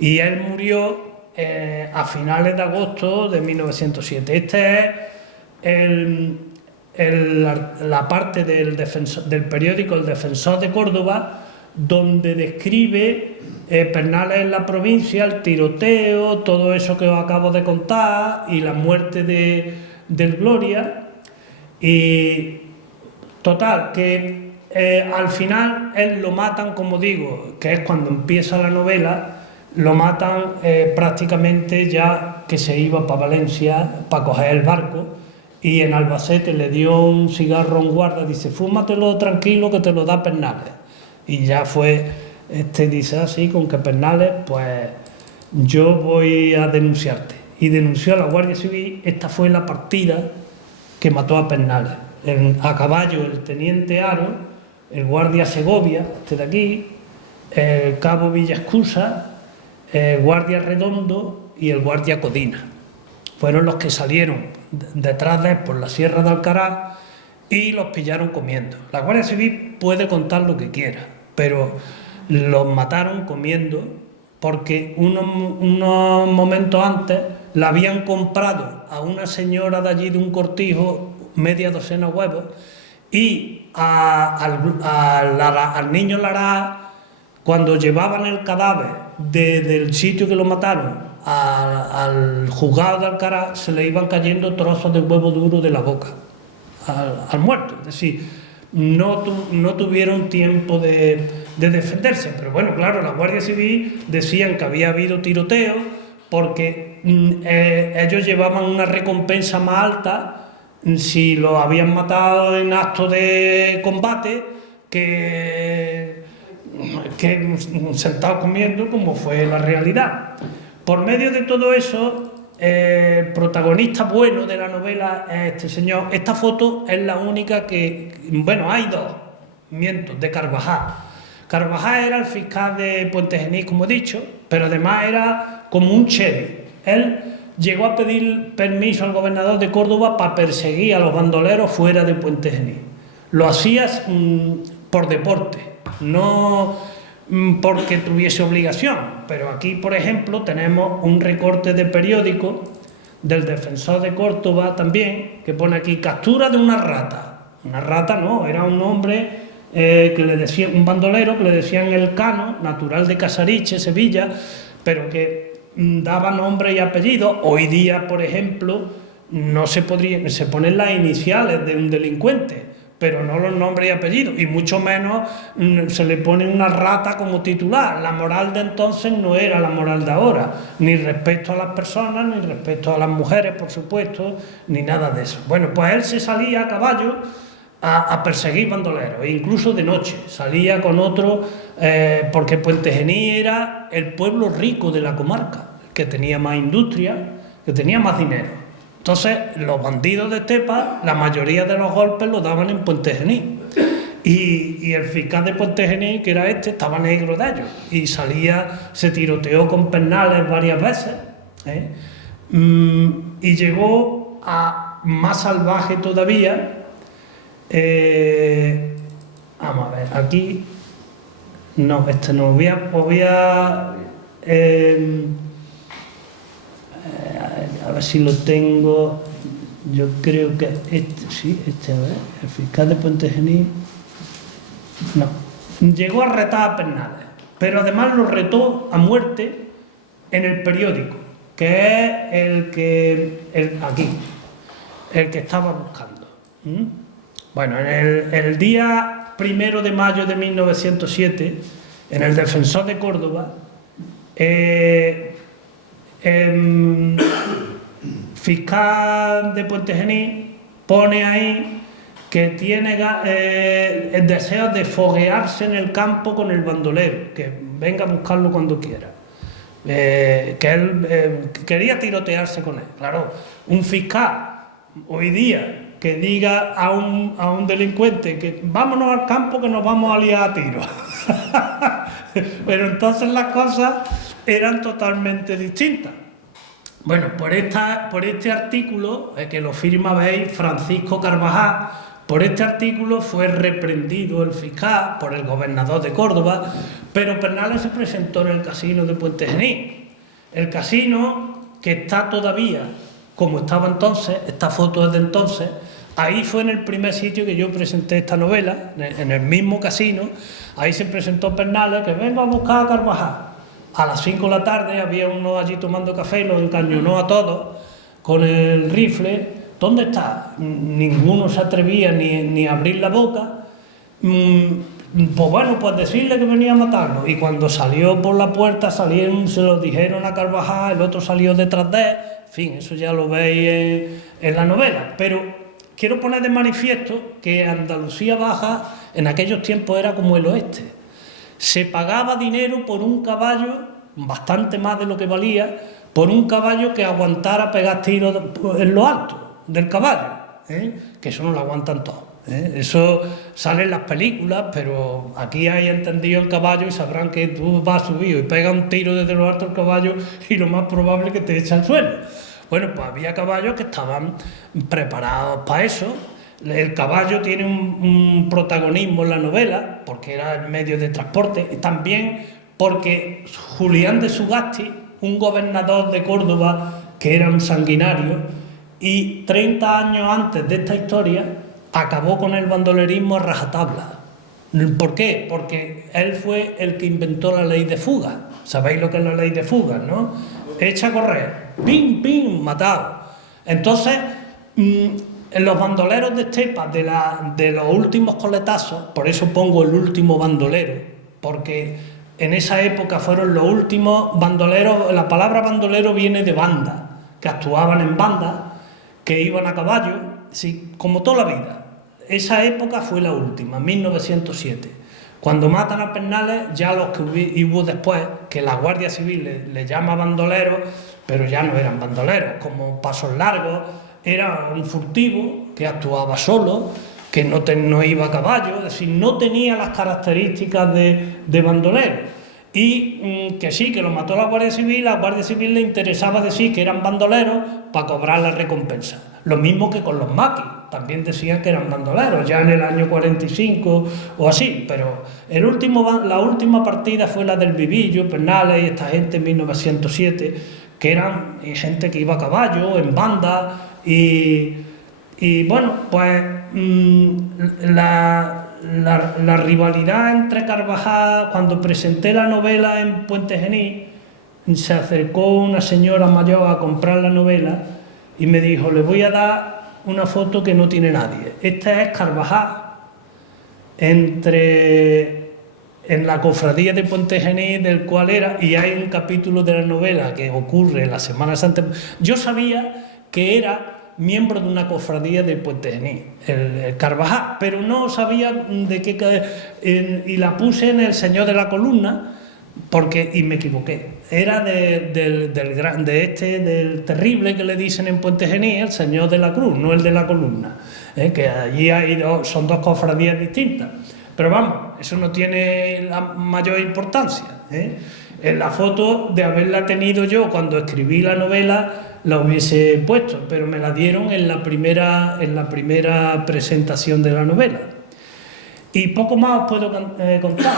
Y él murió a finales de agosto de 1907. Esta es la parte del periódico El Defensor de Córdoba, donde describe Pernales en la provincia, el tiroteo, todo eso que os acabo de contar, y la muerte del Gloria. Y total, que al final él lo matan, como digo, que es cuando empieza la novela, lo matan prácticamente ya que se iba para Valencia para coger el barco, y en Albacete le dio un cigarro a un guarda, dice: fúmatelo tranquilo que te lo da Pernales. Y ya fue, dice así, con que Pernales, pues yo voy a denunciarte. Y denunció a la Guardia Civil. Esta fue la partida que mató a Pernales. A caballo el teniente Aro, el guardia Segovia, de aquí, el cabo Villascusa, el guardia Redondo y el guardia Codina. Fueron los que salieron detrás de él por la Sierra de Alcaraz y los pillaron comiendo. La Guardia Civil puede contar lo que quiera, pero los mataron comiendo, porque unos momentos antes la habían comprado a una señora de allí, de un cortijo, media docena de huevos, y al niño Lara, cuando llevaban el cadáver del sitio que lo mataron al juzgado de Alcaraz, se le iban cayendo trozos de huevo duro de la boca al muerto. Es decir, no tuvieron tiempo de defenderse. Pero bueno, claro, la Guardia Civil decían que había habido tiroteo porque ellos llevaban una recompensa más alta si lo habían matado en acto de combate que que sentados comiendo, como fue la realidad. Por medio de todo eso, el protagonista bueno de la novela es este señor. Esta foto es la única que... Bueno, hay dos, miento, de Carvajal. Carvajal era el fiscal de Puente Genil, como he dicho, pero además era como un sheriff. Él llegó a pedir permiso al gobernador de Córdoba para perseguir a los bandoleros fuera de Puente Genil. Lo hacía por deporte, no porque tuviese obligación, pero aquí, por ejemplo, tenemos un recorte de periódico del Defensor de Córdoba también, que pone aquí captura de una rata. Una rata no, era un hombre que le decían, un bandolero que le decían Elcano, natural de Casariche, Sevilla, pero que daba nombre y apellido. Hoy día, por ejemplo, no se podría, se ponen las iniciales de un delincuente, pero no los nombres y apellidos, y mucho menos se le pone una rata como titular. La moral de entonces no era la moral de ahora, ni respecto a las personas, ni respecto a las mujeres, por supuesto, ni nada de eso. Bueno, pues él se salía a caballo a perseguir bandoleros, e incluso de noche salía con otro, porque Puente Genil era el pueblo rico de la comarca, que tenía más industria, que tenía más dinero. Entonces, los bandidos de Estepa, la mayoría de los golpes los daban en Puente Genil. Y el fiscal de Puente Genil, que era este, estaba negro de ellos. Y salía, se tiroteó con pernales varias veces. Y llegó a más salvaje todavía. Vamos a ver, aquí... No, este no. Voy a ver si lo tengo. Yo creo que este, sí, este, a ver, el fiscal de Puente Genil. No, llegó a retar a Pernales, pero además lo retó a muerte en el periódico, que es aquí, el que estaba buscando. Bueno, en el día 1 de mayo de 1907, en el Defensor de Córdoba, fiscal de Puente Genil pone ahí que tiene el deseo de foguearse en el campo con el bandolero, que venga a buscarlo cuando quiera, que él quería tirotearse con él. Claro, un fiscal hoy día que diga a un delincuente que vámonos al campo que nos vamos a liar a tiros. Pero entonces las cosas eran totalmente distintas. Bueno, por este artículo, que lo firma, veis, Francisco Carvajal, por este artículo fue reprendido el fiscal por el gobernador de Córdoba, pero Pernales se presentó en el casino de Puente Genil. El casino, que está todavía como estaba entonces, esta foto es de entonces, ahí fue en el primer sitio que yo presenté esta novela, en el mismo casino. Ahí se presentó Pernales, que vengo a buscar a Carvajal. A las 5 de la tarde había uno allí tomando café y los encañonó a todos con el rifle. ¿Dónde está? Ninguno se atrevía ni a abrir la boca. Pues bueno, pues decirle que venía a matarlo. Y cuando salió por la puerta, se lo dijeron a Carvajal, el otro salió detrás de él. En fin, eso ya lo veis en la novela. Pero quiero poner de manifiesto que Andalucía Baja en aquellos tiempos era como el oeste. Se pagaba dinero por un caballo, bastante más de lo que valía, por un caballo que aguantara pegar tiros en lo alto del caballo, que eso no lo aguantan todos. Eso sale en las películas, pero aquí hay entendido el caballo y sabrán que tú vas subido y pegas un tiro desde lo alto del caballo y lo más probable es que te echa al suelo. Bueno, pues había caballos que estaban preparados para eso. El caballo tiene un protagonismo en la novela porque era el medio de transporte, y también porque Julián de Sugasti, un gobernador de Córdoba que era un sanguinario, y 30 años antes de esta historia acabó con el bandolerismo a rajatabla. ¿Por qué? Porque él fue el que inventó la ley de fuga. ¿Sabéis lo que es la ley de fuga, no? Echa a correr, ¡pim, pim!, matado. Entonces, los bandoleros de Estepa, de los últimos coletazos, por eso pongo el último bandolero, porque en esa época fueron los últimos bandoleros. La palabra bandolero viene de banda, que actuaban en banda, que iban a caballo, sí, como toda la vida. Esa época fue la última, 1907. Cuando matan a Pernales, ya los que hubo después, que la Guardia Civil le llama bandoleros, pero ya no eran bandoleros, como Pasos Largos, era un furtivo que actuaba solo, que no iba a caballo, es decir, no tenía las características de bandolero. Y que sí, que lo mató la Guardia Civil le interesaba decir que eran bandoleros para cobrar la recompensa. Lo mismo que con los maquis, también decían que eran bandoleros, ya en el año 45 o así, pero la última partida fue la del Vivillo, Pernales y esta gente en 1907, que eran gente que iba a caballo, en banda, y bueno, pues la rivalidad entre Carvajal, cuando presenté la novela en Puente Genil, se acercó una señora mayor a comprar la novela y me dijo: le voy a dar una foto que no tiene nadie. Esta es Carvajal en la cofradía de Puente Genil, del cual era, y hay un capítulo de la novela que ocurre en la Semana Santa. Yo sabía que era miembro de una cofradía de Puente Genil, el Carvajal, pero no sabía de qué, y la puse en el Señor de la Columna, y me equivoqué. Era del terrible que le dicen en Puente Genil, el Señor de la Cruz, no el de la Columna, que allí son dos cofradías distintas. Pero vamos, eso no tiene la mayor importancia. En la foto, de haberla tenido yo cuando escribí la novela, la hubiese puesto, pero me la dieron en la primera presentación de la novela. Y poco más os puedo contar.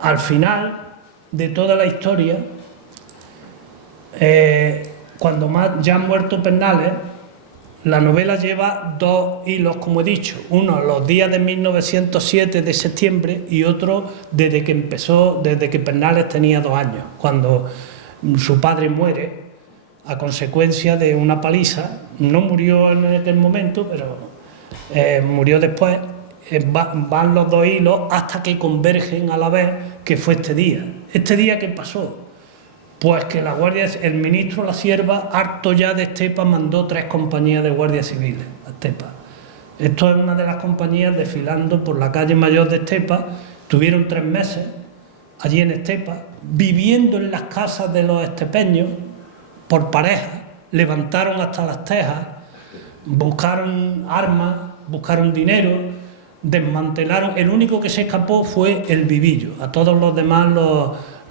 Al final de toda la historia, cuando ya han muerto Pernales, la novela lleva dos hilos, como he dicho, uno los días de 1907 de septiembre y otro desde que Pernales tenía 2 años, cuando su padre muere a consecuencia de una paliza. No murió en aquel momento, pero murió después. Van los dos hilos hasta que convergen a la vez, que fue este día. ¿Este día qué pasó? Pues que el ministro La Cierva, harto ya de Estepa, mandó 3 compañías de guardias civiles a Estepa. Esto es una de las compañías desfilando por la calle mayor de Estepa. Tuvieron 3 meses allí en Estepa, viviendo en las casas de los estepeños por pareja, levantaron hasta las tejas, buscaron armas, buscaron dinero, desmantelaron. El único que se escapó fue el Vivillo. A todos los demás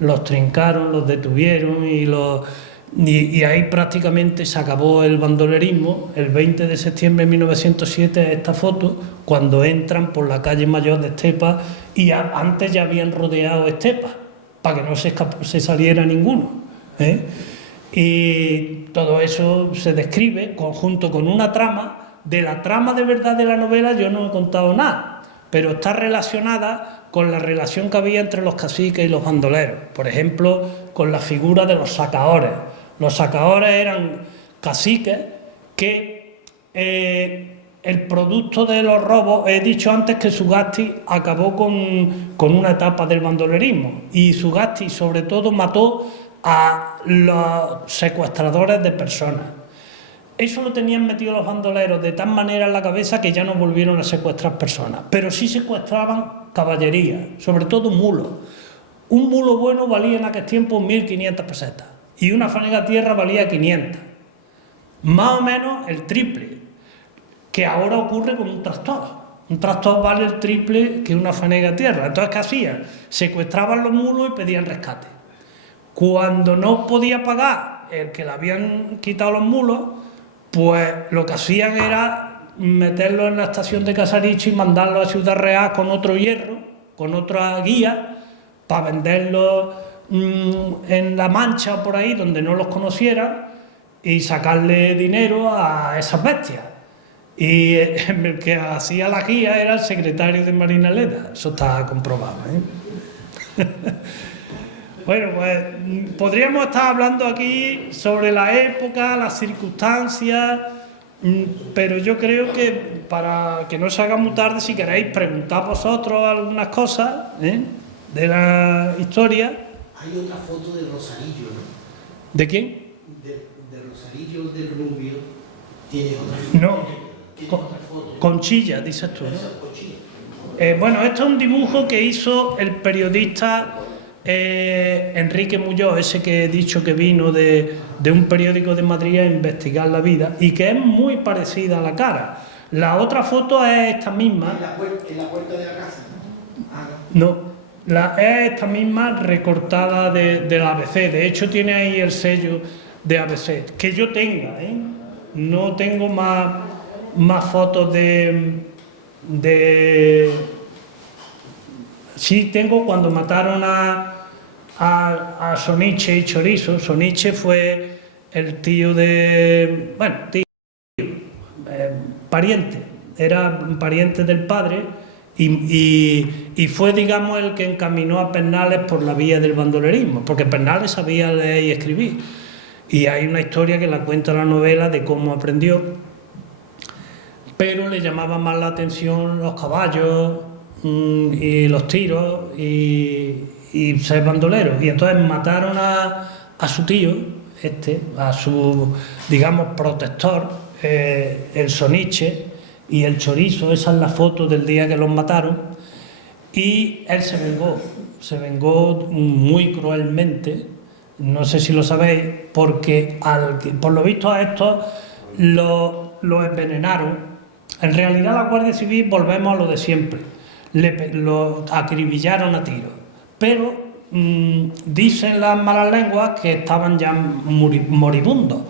los trincaron, los detuvieron y ahí prácticamente se acabó el bandolerismo. El 20 de septiembre de 1907 esta foto, cuando entran por la calle mayor de Estepa, y antes ya habían rodeado Estepa para que no se saliera ninguno. Y todo eso se describe junto con una trama. De la trama de verdad de la novela yo no he contado nada, pero está relacionada con la relación que había entre los caciques y los bandoleros. Por ejemplo, con la figura de los sacaores. Los sacaores eran caciques que el producto de los robos, he dicho antes que Sugasti acabó con una etapa del bandolerismo, y Sugasti sobre todo mató a los secuestradores de personas. Eso lo tenían metido los bandoleros de tal manera en la cabeza que ya no volvieron a secuestrar personas, pero sí secuestraban caballería, sobre todo mulos. Un mulo bueno valía en aquel tiempo 1.500 pesetas y una fanega tierra valía 500, más o menos el triple, que ahora ocurre con un tractor. Un tractor vale el triple que una fanega tierra. Entonces, ¿qué hacían? Secuestraban los mulos y pedían rescate. Cuando no podía pagar el que le habían quitado los mulos, pues lo que hacían era meterlo en la estación de Casariche y mandarlo a Ciudad Real con otro hierro, con otra guía, para venderlo en La Mancha o por ahí, donde no los conocieran, y sacarle dinero a esas bestias. Y el que hacía la guía era el secretario de Marina Leda. Eso está comprobado, Bueno, pues podríamos estar hablando aquí sobre la época, las circunstancias, pero yo creo que para que no se haga muy tarde, si queréis preguntar vosotros algunas cosas de la historia. Hay otra foto de Rosarillo, ¿no? ¿De quién? De Rosarillo del Rubio. Tiene otra foto. No, Conchilla, dices tú, ¿no? Bueno, esto es un dibujo que hizo el periodista Enrique Muñoz, ese que he dicho que vino de un periódico de Madrid a investigar la vida y que es muy parecida a la cara. La otra foto es esta misma. ¿En la puerta de la casa? No, es esta misma recortada del ABC. De hecho, tiene ahí el sello de ABC. Que yo tenga, ¿eh? No tengo más fotos de... Sí tengo cuando mataron a Soniche y Chorizo. Soniche fue el tío de... Bueno, tío, pariente. Era un pariente del padre y fue, digamos, el que encaminó a Pernales por la vía del bandolerismo, porque Pernales sabía leer y escribir. Y hay una historia que la cuenta la novela de cómo aprendió, pero le llamaban más la atención los caballos y los tiros y ser bandolero. Y entonces mataron a su tío, a su, digamos, protector, el Soniche y el Chorizo. Esa es la foto del día que los mataron. Y él se vengó muy cruelmente. No sé si lo sabéis, porque por lo visto a estos lo envenenaron. En realidad la Guardia Civil, volvemos a lo de siempre, lo acribillaron a tiros, pero dicen las malas lenguas que estaban ya moribundos,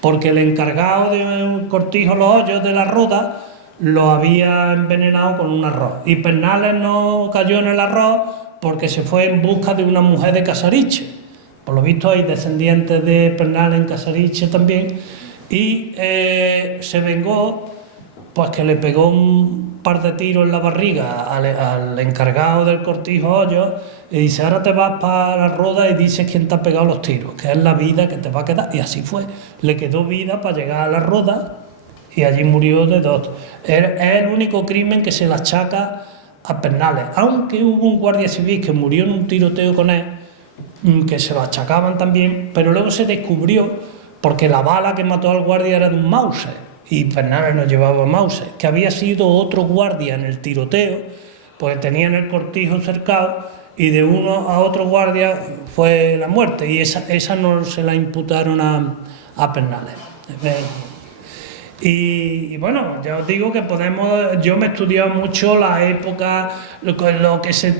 porque el encargado de un Cortijo Los Hoyos de la Roda lo había envenenado con un arroz, y Pernales no cayó en el arroz porque se fue en busca de una mujer de Casariche. Por lo visto hay descendientes de Pernales en Casariche también, y se vengó, pues que le pegó un par de tiros en la barriga al encargado del Cortijo Hoyos y dice: ahora te vas para la Roda y dices quién te ha pegado los tiros, que es la vida que te va a quedar. Y así fue, le quedó vida para llegar a la Roda y allí murió de dos. Es el único crimen que se le achaca a Pernales, aunque hubo un guardia civil que murió en un tiroteo con él, que se lo achacaban también, pero luego se descubrió porque la bala que mató al guardia era de un Mauser y Pernales no llevaba Mauser, que había sido otro guardia en el tiroteo, pues tenían el Cortijo cercado y de uno a otro guardia fue la muerte, y esa no se la imputaron a Pernales. Y bueno, ya os digo que yo me he estudiado mucho la época, lo que se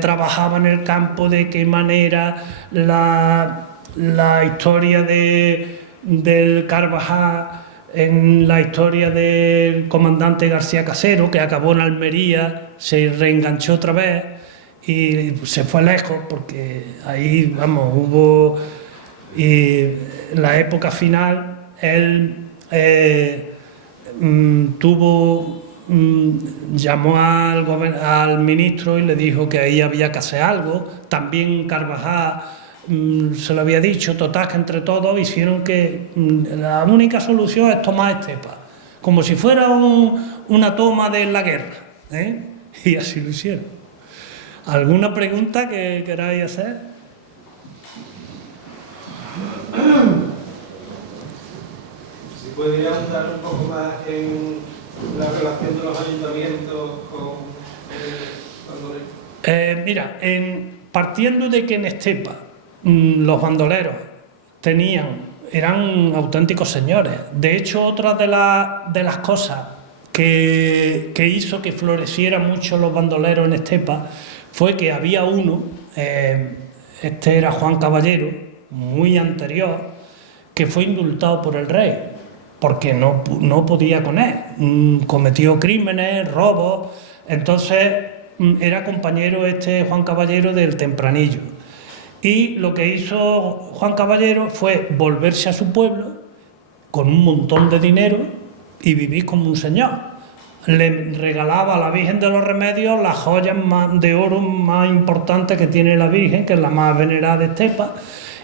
trabajaba en el campo, de qué manera la historia del Carvajal, en la historia del comandante García Casero, que acabó en Almería, se reenganchó otra vez y se fue lejos, porque ahí, vamos, hubo... Y la época final, él llamó al ministro y le dijo que ahí había que hacer algo. También Carvajal se lo había dicho. Total, que entre todos hicieron que la única solución es tomar Estepa, como si fuera una toma de la guerra, ¿eh? Y así lo hicieron. ¿Alguna pregunta que queráis hacer? Si podría ahondar un poco más en la relación de los ayuntamientos con bandoleros. Mira, partiendo de que en Estepa los bandoleros eran auténticos señores. De hecho, otra de las cosas que hizo que florecieran mucho los bandoleros en Estepa fue que había uno, era Juan Caballero, muy anterior, que fue indultado por el rey, porque no podía con él, cometió crímenes, robos. Entonces era compañero Juan Caballero del Tempranillo. Y lo que hizo Juan Caballero fue volverse a su pueblo con un montón de dinero y vivir como un señor. Le regalaba a la Virgen de los Remedios las joyas de oro más importantes que tiene la Virgen, que es la más venerada de Estepa.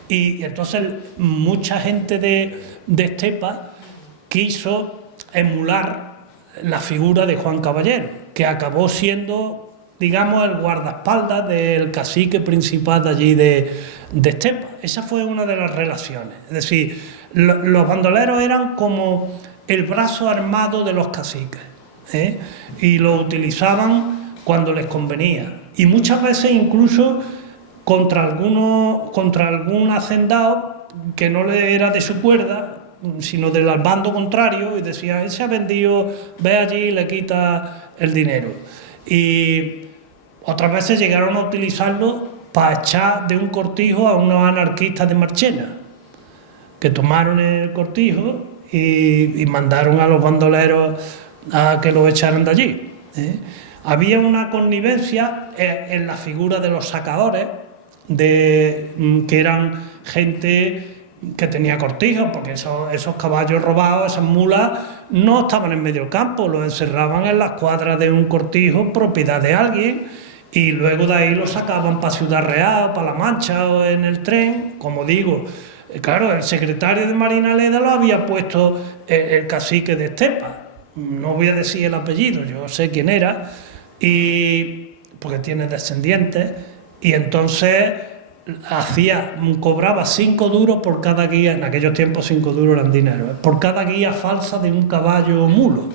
Y entonces mucha gente de Estepa quiso emular la figura de Juan Caballero, que acabó siendo, digamos, el guardaespaldas del cacique principal de allí de Estepa. Esa fue una de las relaciones. Es decir, los bandoleros eran como el brazo armado de los caciques. y lo utilizaban cuando les convenía. Y muchas veces incluso contra algún hacendado que no le era de su cuerda, sino del bando contrario, y decía, ese ha vendido, ve allí y le quita el dinero. Y otras veces llegaron a utilizarlo para echar de un cortijo a unos anarquistas de Marchena, que tomaron el cortijo y mandaron a los bandoleros a que los echaran de allí. Había una connivencia en la figura de los sacadores, que eran gente que tenía cortijos, porque esos caballos robados, esas mulas, no estaban en medio del campo, los encerraban en las cuadras de un cortijo propiedad de alguien, y luego de ahí los sacaban para Ciudad Real, para La Mancha o en el tren. Como digo, claro, el secretario de Marinaleda lo había puesto el cacique de Estepa, no voy a decir el apellido, yo sé quién era, porque tiene descendientes, y entonces cobraba 5 duros por cada guía. En aquellos tiempos 5 duros eran dinero, por cada guía falsa de un caballo o mulo,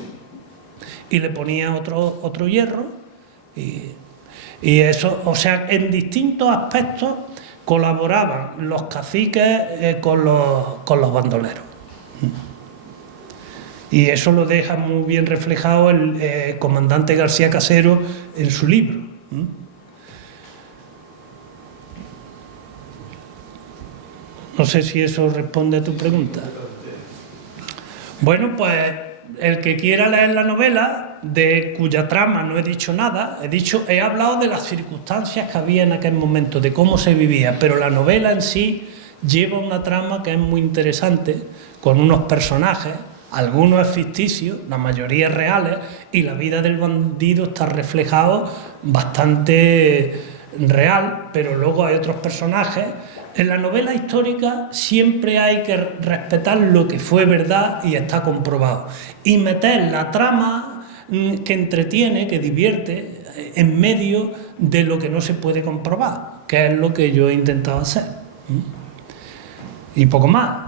y le ponía otro hierro, y eso, o sea, en distintos aspectos colaboraban los caciques con los bandoleros. Y eso lo deja muy bien reflejado el comandante García Casero en su libro. No sé si eso responde a tu pregunta. Bueno, pues el que quiera leer la novela, de cuya trama no he dicho nada, he hablado de las circunstancias que había en aquel momento, de cómo se vivía, pero la novela en sí lleva una trama que es muy interesante, con unos personajes, algunos es ficticio, la mayoría es reales, y la vida del bandido está reflejado bastante real, pero luego hay otros personajes. En la novela histórica siempre hay que respetar lo que fue verdad y está comprobado, y meter la trama que entretiene, que divierte, en medio de lo que no se puede comprobar, que es lo que yo he intentado hacer. Y poco más.